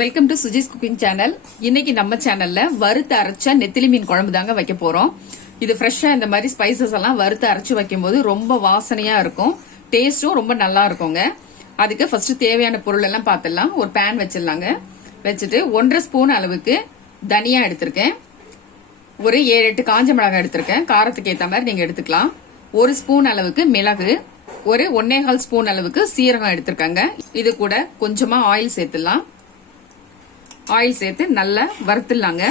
Welcome to Suji's cooking channel. இன்னைக்கு நம்ம சேனல்ல வறுத்து அரைச்ச நெத்திலி மீன் குழம்பு தாங்க வைக்க போறோம். இது ஃப்ரெஷ்ஷா இந்த மாதிரி ஸ்பைசஸ் எல்லாம் வறுத்து அரைச்சு வைக்கும் போது ரொம்ப வாசனையா இருக்கும், டேஸ்டும் ரொம்ப நல்லா இருக்குங்க. அதுக்கு ஃபர்ஸ்ட் தேவையான பொருள் எல்லாம் பார்த்துடலாம். ஒரு பேன் வச்சிடலாங்க. வச்சுட்டு 1.5 ஸ்பூன் அளவுக்கு தனியா எடுத்திருக்கேன். ஒரு 7-8 காஞ்ச மிளகாய் எடுத்திருக்கேன். காரத்துக்கு ஏற்ற மாதிரி நீங்க எடுத்துக்கலாம். 1 ஸ்பூன் அளவுக்கு மிளகு, ஒரு 1.25 ஸ்பூன் அளவுக்கு சீரகம் எடுத்திருக்காங்க. இது கூட கொஞ்சமா ஆயில் சேர்த்துடலாம். ஆயில் சேர்த்து நல்லா வறுத்துடலாங்க.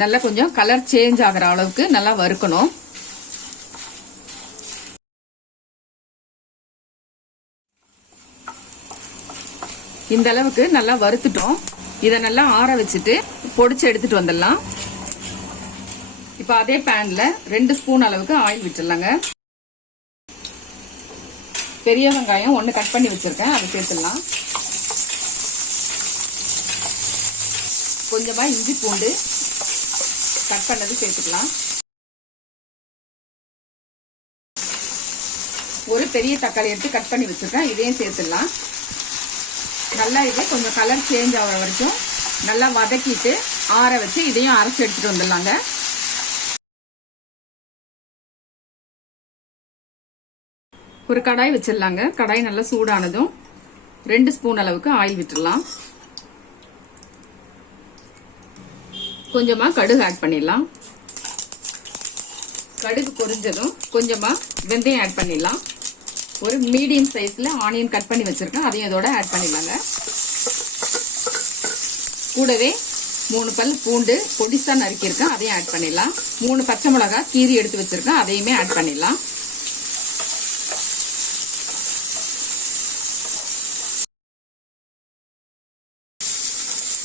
நல்லா கொஞ்சம் கலர் சேஞ்ச் ஆகிற அளவுக்கு நல்லா வறுக்கணும். இந்த அளவுக்கு நல்லா வறுத்துட்டோம். இதை நல்லா ஆற வச்சுட்டு பொடிச்சு எடுத்துட்டு வந்துடலாம். இப்ப அதே பேன்ல 2 ஸ்பூன் அளவுக்கு ஆயில் விட்டுடலாங்க. பெரிய வெங்காயம் 1 கட் பண்ணி வச்சிருக்கேன், அதை சேர்த்துடலாம். கொஞ்சமா இஞ்சி பூண்டு கட் பண்ணது சேர்த்துக்கலாம். ஒரு பெரிய தக்காளி எடுத்து கட் பண்ணி வச்சிருக்கேன், இதையும் சேர்த்துடலாம். நல்லா இது கொஞ்சம் கலர் சேஞ்ச் ஆகிற வரைக்கும் நல்லா வதக்கிட்டு ஆற வச்சு இதையும் அரைச்சி எடுத்துட்டு வந்துடலாங்க. ஒரு கடாய் வச்சிடலாங்க. கடாய் நல்லா சூடானதும் 2 ஸ்பூன் அளவுக்கு ஆயில் விட்டுடலாம். கொஞ்சமா கடுகு ஆட் பண்ணிடலாம். கடுகு பொரிஞ்சதும் கொஞ்சமா வெந்தயம் ஆட் பண்ணிடலாம். ஒரு மீடியம் சைஸ்ல ஆனியன் கட் பண்ணி வச்சிருக்கேன், அதையும் இதோட ஆட் பண்ணிடலாங்க. கூடவே 3 பல் பூண்டு பொடிசா நறுக்கியிருக்கேன், அதையும் ஆட் பண்ணிடலாம். 3 பச்சை மிளகாய் கீரி எடுத்து வச்சிருக்கேன், அதையுமே ஆட் பண்ணிடலாம்.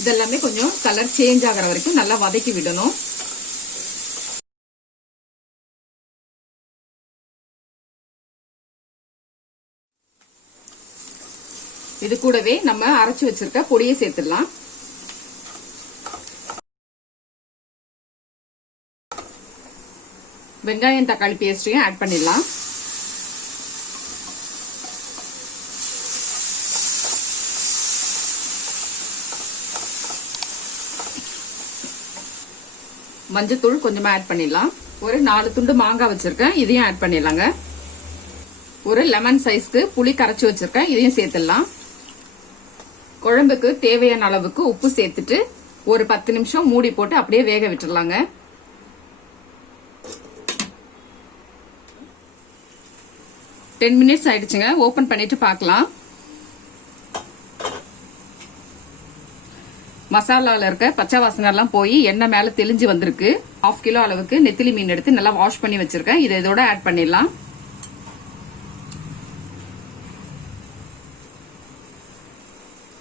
இதெல்லாமே கொஞ்சம் கலர் சேஞ்ச் ஆகிற வரைக்கும் நல்லா வதக்கி விடணும். இது கூடவே நம்ம அரைச்சு வச்சிருக்க பொடியை சேர்த்துடலாம். வெங்காயம் தக்காளி பேஸ்டையும் ஆட் பண்ணிடலாம். மஞ்சத்தூள் கொஞ்சமா ஆட் பண்ணிடலாம். ஒரு 4 துண்டு மாங்காய் வச்சிருக்கேன், இதையும் ஆட் பண்ணிடலாங்க. ஒரு லெமன் சைஸ்க்கு புளி கரைச்சி வச்சிருக்கேன், இதையும் சேர்த்துடலாம். குழம்புக்கு தேவையான அளவுக்கு உப்பு சேர்த்துட்டு ஒரு 10 நிமிஷம் மூடி போட்டு அப்படியே வேக விட்டுடலாங்க. டென் மினிட்ஸ் ஆயிடுச்சுங்க. ஓபன் பண்ணிட்டு பார்க்கலாம். மசாலால இருக்க பச்சை வாசனை எல்லாம் போய் எண்ணெய் மேல தெளிஞ்சு வந்திருக்கு. 1/2 கிலோ அளவுக்கு நெத்திலி மீன் எடுத்து நல்லா வாஷ் பண்ணி வச்சிருக்கேன், இதை இதோட ஆட் பண்ணிடலாம்.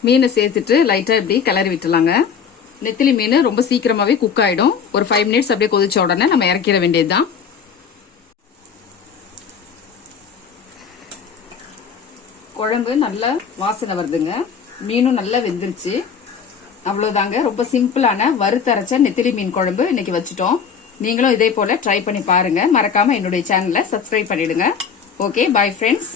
மீனை சேர்த்துட்டு லைட்டா இப்படி கிளறி விட்டுலாங்க. நெத்திலி மீன் ரொம்ப சீக்கிரமாவே குக் ஆயிடும். ஒரு 5 மினிட்ஸ் அப்படியே கொதிச்ச உடனே நம்ம இறக்கிட வேண்டியதுதான். குழம்பு நல்லா வாசனை வருதுங்க. மீனும் நல்லா வெந்துருச்சு. அவ்வளவுதாங்க. ரொம்ப சிம்பிளான வறுத்தரைச்ச நெத்திலி மீன் குழம்பு இன்னைக்கு வச்சுட்டோம். நீங்களும் இதே போல ட்ரை பண்ணி பாருங்க. மறக்காம என்னுடைய சேனலை சப்ஸ்கிரைப் பண்ணிடுங்க. Okay, bye friends.